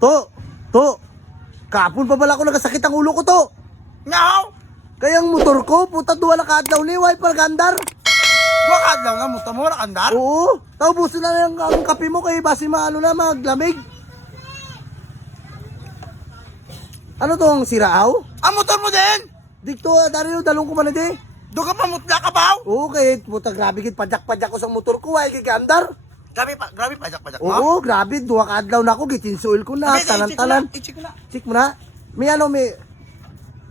To, kapon pa bala ko nagasakit ang ulo ko to. Ngaw! Kaya ang motor ko, puta duwa na kaadlaw ni, way palgandar. Bakit lang nga mo tamo na kandar? Oo, taubusin na lang ang kape mo kay basi maano na maglamig. Ano tong siraaw? Ang motor mo din! Dikto, Dario, dalong ko man na di. Doon ka mamutla ka ba? Oo, kaya puta grabe kit pajak-pajak ko sa motor ko, ay kikandar. Grabe pajak-pajak mo. Oo, grabe, duwa kaadlaw na ako, gitinsuil ko na, tanan-tanan. I-check ko na. Check mo na. May ano, may...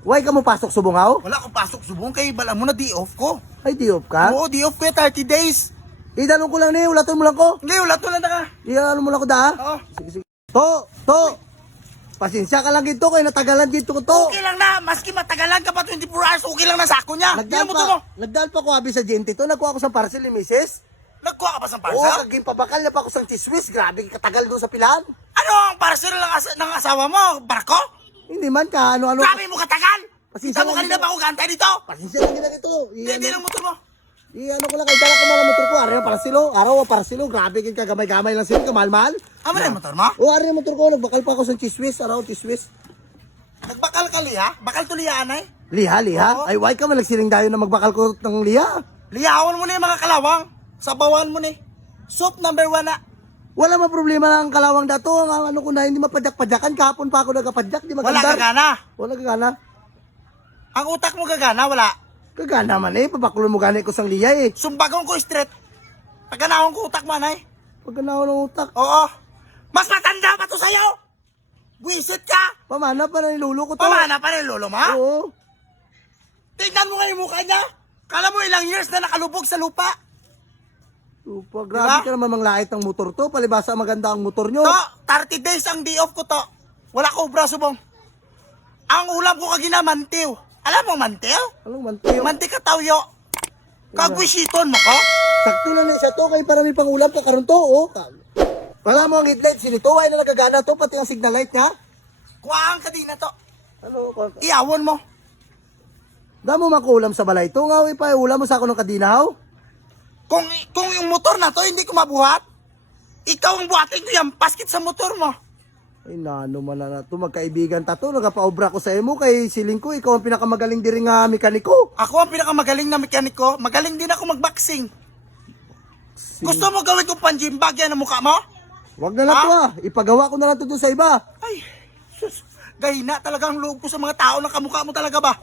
Why ka mo pasok subungaw? Wala akong pasok subong kay bala mo na di-off ko. Ay, di off ka? Oo, di-off ko 30 days. Idalong ko lang ni, ulaton mo lang ko. Hindi, wala to lang na ka. Idalong mo lang ko da, ha? Oo. Sige, sige. To! Pasensya ka lang dito, kaya natagalan dito ko to. Okay lang na, maski matagalan ka pa 24 hours, okay lang na sa ako niya. Nagdaan pa ko abi sa GNT to, nagkuha ko sa parcel ni Mrs. Nagkuha ka ba sa Oo, parcel? kaging pabakal na pa ako sa chismis, grabe katagal doon sa pilahan. Ano ang parcel ng asawa mo? Barko? Hindi man ka, ano-ano. Grabe mo katagal! Pasensya Kita mo lang kanina dito. pa ako gantay dito! Pasensya lang gina dito. Hindi ng motor mo. Ano ko lang, kaya dala ko mga motor ko, araw parcelo, grabe kin kagamay-gamay lang sila, kamahal-mahal. Ano na yung motor mo? Oo, ari yung motor ko, nagbakal pa ako sa chismis, araw chismis. Nagbakal ka liha? Bakal to liha, anay? Liha. Oo. Ay, why ka man nagsiling dayo na magbakal ko ng liha? Lihawan mo na yung mga kalawang. Sabawan mo na. Soup number 1 na. Wala ma problema lang ang kalawang dato, ang ano ko na, hindi mapadyak-padyakan, kahapon pa ako nagkapadyak, di Wala magandar. gagana. Wala gagana. Ang utak mo gagana, wala. Gagana man eh, pabakulon mo gani ko sang liya eh. Sumbagong ko straight. Pagkanahon ko utak mo, anay. Pag ganaw ng utak. Oo. Mas matanda pa to sa'yo. Buisit ka. Pamana pa na nilulo ko to. Pamana pa rin lolo mo, ha? Oo. Tingnan mo nga yung mukha niya. Kala mo ilang years na nakalubog sa lupa. Lupa, grabe ka naman manglait ng motor to. Palibasa maganda ang motor nyo. To, 30 days ang day off ko to. Wala ko braso bong. Ang ulam ko kagina mantiw. Alam mo mantiw? Anong mantiyo? Mantika tawyo. Kagwisiton mo ko? Sakto lang na siya to, kay para may pangulam ka karon to, oh. Wala mo ang headlight, sinito, ay na nagagana to, pati ang signal light niya. Kuhaan ka din na to. Ano, Iawon mo. damo makulam sa balay to, nga, pa, ulam mo sa ako ng kadinaw. Kung yung motor na to hindi ko mabuhat, ikaw ang buhatin ko yung paskit sa motor mo. Ay, nano man na to, magkaibigan tato, nagapaobra ko sa imo, kay siling ko, ikaw ang pinakamagaling diri nga mekaniko. Ako ang pinakamagaling na mekaniko, magaling din ako magboxing. Gusto mo gawin kong panjimbag yan ang mukha mo? Wag na lang to ipagawa ko na lang to doon sa iba. Ay, sus, gahina talaga ang loob ko sa mga tao na kamukha mo talaga ba?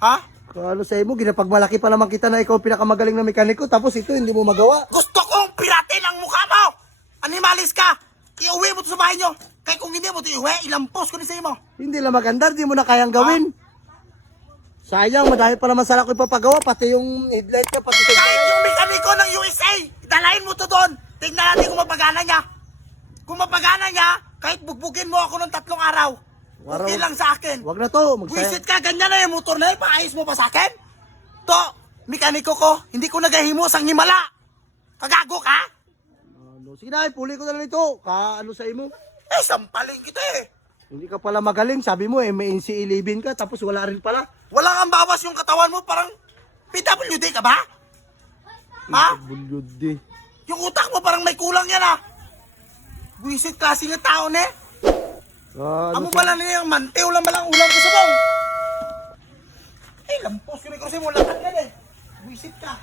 Ha? Ano sa imo, ginapagmalaki pa naman kita na ikaw ang pinakamagaling na mekaniko, tapos ito hindi mo magawa. Gusto kong piratin ang mukha mo! Animalis ka! Iuwi mo to sa bahay nyo! Kaya kung hindi mo to iuwi, ilampos ko din sa imo. Hindi lang maganda, di mo na kayang gawin. Sayang, madami pa naman sana ko ipapagawa, pati yung headlight ka, pati sa Kahit yung mekaniko ng USA, dalahin mo to doon. Tingnan natin kung mapagana niya. Kung mapagana niya, kahit bugbugin mo ako ng 3 araw. Okay lang sa akin. Wag na to, Buisit ka, ganyan na yung motor na yun, paayos mo pa sa akin? To, mekaniko ko, hindi ko nagahimo sang himala. Kagago ka? Sige na, puli ko na lang ito. Ano sa imo? Eh, sampaling kita eh. Hindi ka pala magaling, sabi mo may NC11 ka, tapos wala rin pala. Walang ang bawas yung katawan mo, parang PWD ka ba? Ha? Bulyod Yung utak mo parang may kulang yan ah. Buisit klase nga tao ne. Amo pala na yung mantew lang malang ulam ko sa bong. Eh, lampos ko sa mo lahat yan eh. Buisit ka.